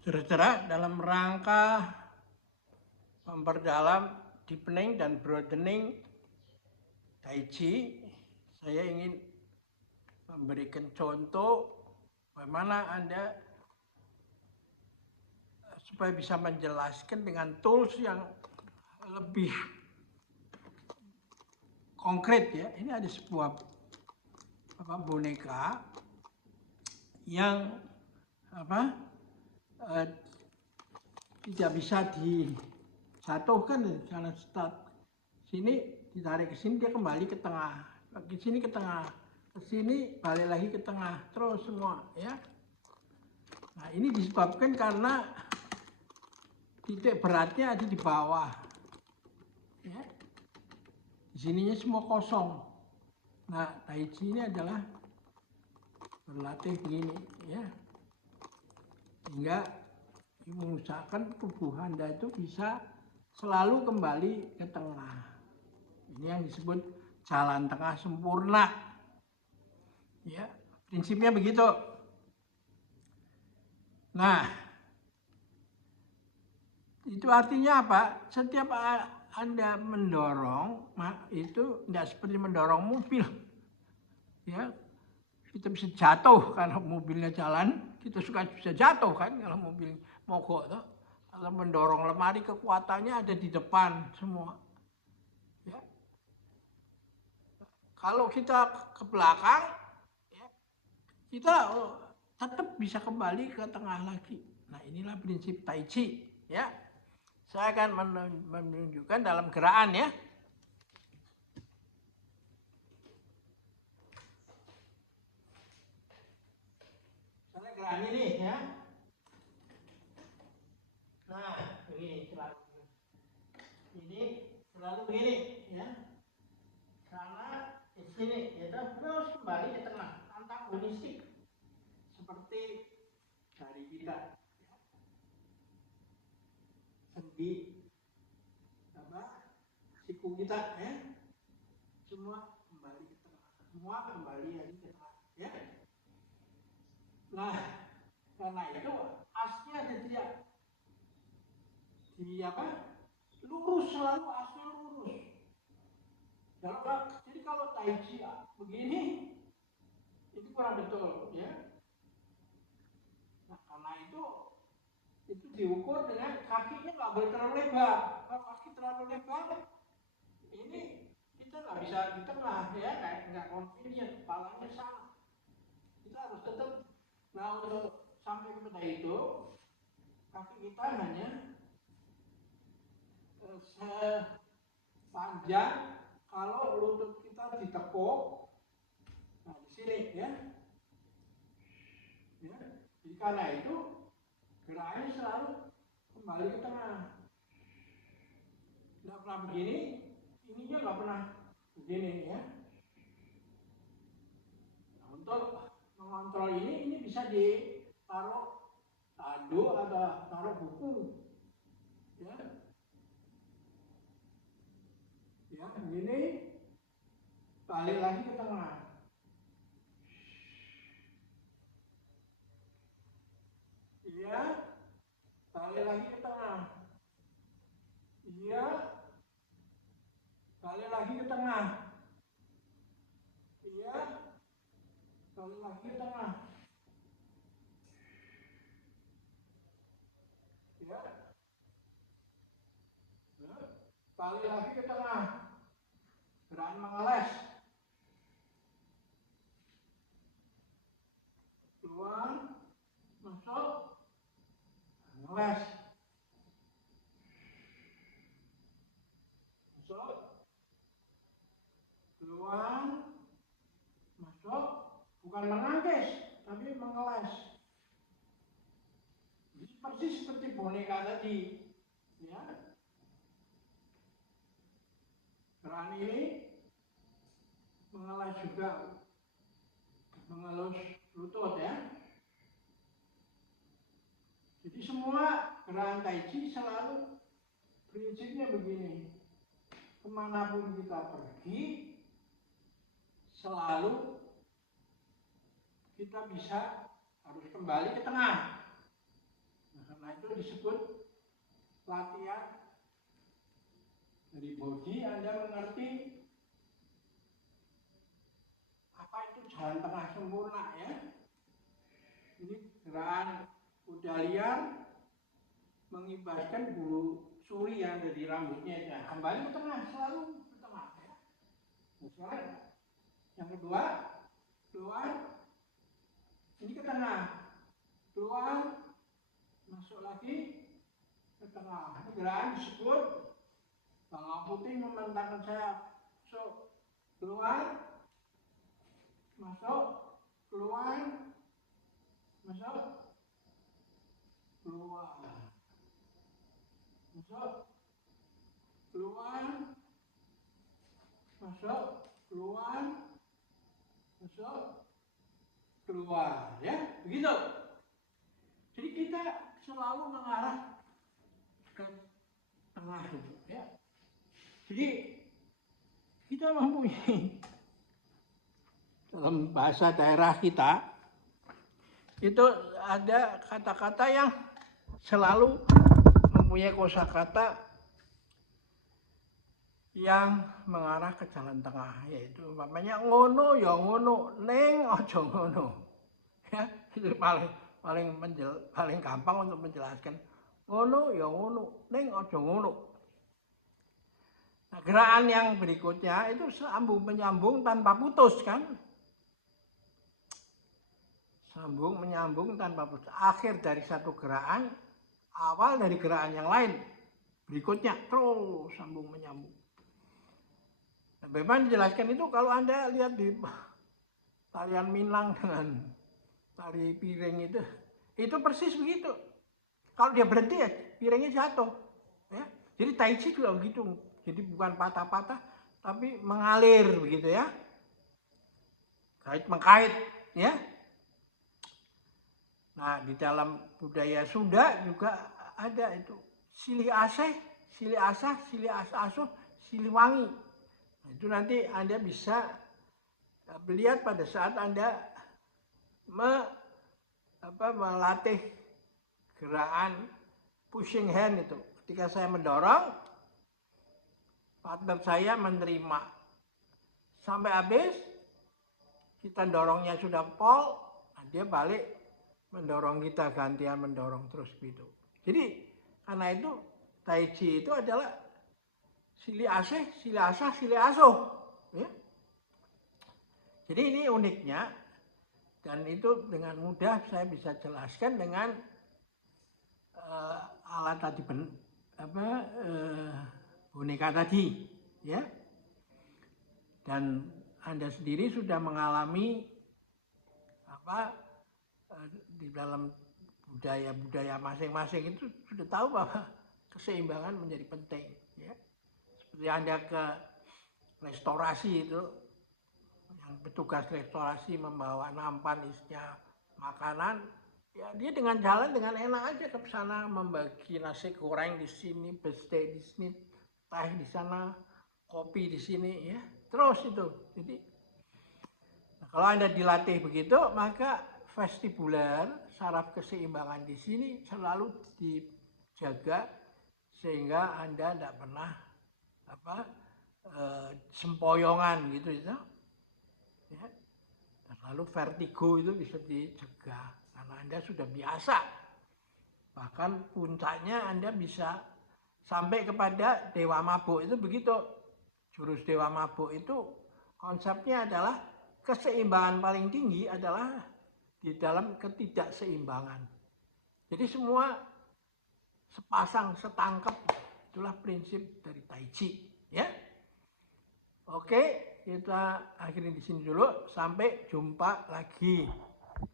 Saudara-saudara, dalam rangka memperdalam deepening dan broadening Tai Chi, saya ingin memberikan contoh bagaimana Anda supaya bisa menjelaskan dengan tools yang lebih konkret ya. Ini ada sebuah boneka yang tidak bisa dijatuhkan karena start sini ditarik ke sini dia kembali ke tengah, ke sini ke tengah, ke sini balik lagi ke tengah, terus semua ya. Nah ini disebabkan karena titik beratnya ada di bawah ya. Di sininya semua kosong. Nah Tai Chi ini adalah berlatih begini ya, sehingga mengusahakan tubuh Anda itu bisa selalu kembali ke tengah. Ini yang disebut jalan tengah sempurna. Ya, prinsipnya begitu. Nah, itu artinya apa? Setiap Anda mendorong, itu tidak seperti mendorong mobil. Ya, kita bisa jatuh kalau mobilnya jalan, kita suka bisa jatuh kan kalau mobil mogok tuh. Kalau mendorong lemari kekuatannya ada di depan semua. Ya. Kalau kita ke belakang, ya, kita tetap bisa kembali ke tengah lagi. Nah inilah prinsip Tai Chi. Ya, saya akan menunjukkan dalam gerakan ya. Saya gerakan ini ya. Nah ini selalu begini ya. Karena di sini kita terus kembali ke tengah, antagonistik seperti jari kita, ya. Sendi, siku kita, ya. Semua kembali ke tengah, semua kembali lagi ke tengah, ya. Nah, karena itu asnya ada lurus selalu, asnya lurus. Jadi kalau Tai Chi begini, itu kurang betul, ya. Nah, karena itu diukur dengan kakinya nggak boleh terlalu lebar. Kalau kaki terlalu lebar, ini kita nggak bisa di tengah, ya, nggak convenient, kepalanya sama. Kita harus tetap, nah untuk sampai kepada itu, kaki kita hanya sepanjang kalau lutut kita ditekuk, nah di sini ya. Ya, jadi karena itu gerakannya selalu kembali ke tengah. Tidak pernah begini, ininya nggak pernah begini ya. Nah, untuk mengontrol ini bisa ditaruh tanduk atau taruh buku, ya. Ya, begini, balik lagi ke tengah. Iya, balik lagi ke tengah. Iya, balik lagi ke tengah. Iya, balik lagi ke tengah. Ya, balik lagi ke tengah. Gerakan mengeles. Keluar, masuk, mengeles. Masuk, keluar, masuk, bukan menangkis, tapi mengeles. Persis seperti boneka tadi, ya. Gerakan ini mengeles juga, mengelus lutut ya. Jadi semua gerakan Tai Chi selalu prinsipnya begini. Kemanapun kita pergi, selalu kita bisa harus kembali ke tengah. Nah, disebut latihan dari body. Anda mengerti apa itu jalan tengah sempurna ya. Ini gerakan kuda liar mengibaskan bulu suri yang ada di rambutnya ya. Kembali ke tengah, selalu ke tengah ya. Sekarang yang kedua, keluar, ini ke tengah, keluar, masuk lagi ke tengah. Ini gerakan disebut bangau putih membentangkan sayap. So, keluar, masuk, keluar, masuk, keluar, masuk, keluar, masuk, keluar, masuk, keluar, ya, begitu. Jadi kita selalu mengarah ke tengah itu, ya. Jadi kita mempunyai dalam bahasa daerah kita itu ada kata-kata yang selalu mempunyai kosakata yang mengarah ke jalan tengah, yaitu umpamanya ngono ya ngono, ning aja ngono. Ya, itu paling gampang untuk menjelaskan. Ngono ya ngono, ning aja ngono. Nah, gerakan yang berikutnya itu sambung menyambung tanpa putus kan? Sambung menyambung tanpa putus. Akhir dari satu gerakan, awal dari gerakan yang lain. Berikutnya terus sambung menyambung. Nah, memang dijelaskan itu kalau Anda lihat di tarian Minang dengan tari piring itu persis begitu. Kalau dia berhenti ya piringnya jatuh. Ya. Jadi Tai Chi juga begitu. Jadi bukan patah-patah tapi mengalir begitu ya. Kait mengkait ya. Nah, di dalam budaya Sunda juga ada itu silih asih, silih asah, silih asuh, silih wangi. Nah, itu nanti Anda bisa melihat pada saat Anda melatih gerakan pushing hand itu. Ketika saya mendorong, partner saya menerima sampai habis, kita dorongnya sudah pol, nah dia balik mendorong kita, gantian mendorong terus gitu. Jadi karena itu Tai Chi itu adalah silih asih, silih asah, silih asuh. Ya. Jadi ini uniknya, dan itu dengan mudah saya bisa jelaskan dengan alat tadi boneka tadi, ya. Dan Anda sendiri sudah mengalami di dalam budaya masing-masing itu sudah tahu bahwa keseimbangan menjadi penting, ya. Seperti Anda ke restorasi itu, yang petugas restorasi membawa nampan isinya makanan, ya dia dengan jalan dengan enak aja ke sana, membagi nasi goreng di sini, bestek di sini, teh di sana, kopi di sini, ya. Terus itu. Jadi nah, kalau Anda dilatih begitu, maka vestibular, saraf keseimbangan di sini selalu dijaga sehingga Anda tidak pernah sempoyongan gitu ya. Dan lalu vertigo itu bisa dicegah karena Anda sudah biasa. Bahkan puncaknya Anda bisa sampai kepada dewa mabuk itu begitu. Jurus dewa mabuk itu konsepnya adalah keseimbangan paling tinggi adalah di dalam ketidakseimbangan. Jadi semua sepasang, setangkap, itulah prinsip dari Tai Chi, ya. Oke, kita akhiri di sini dulu. Sampai jumpa lagi.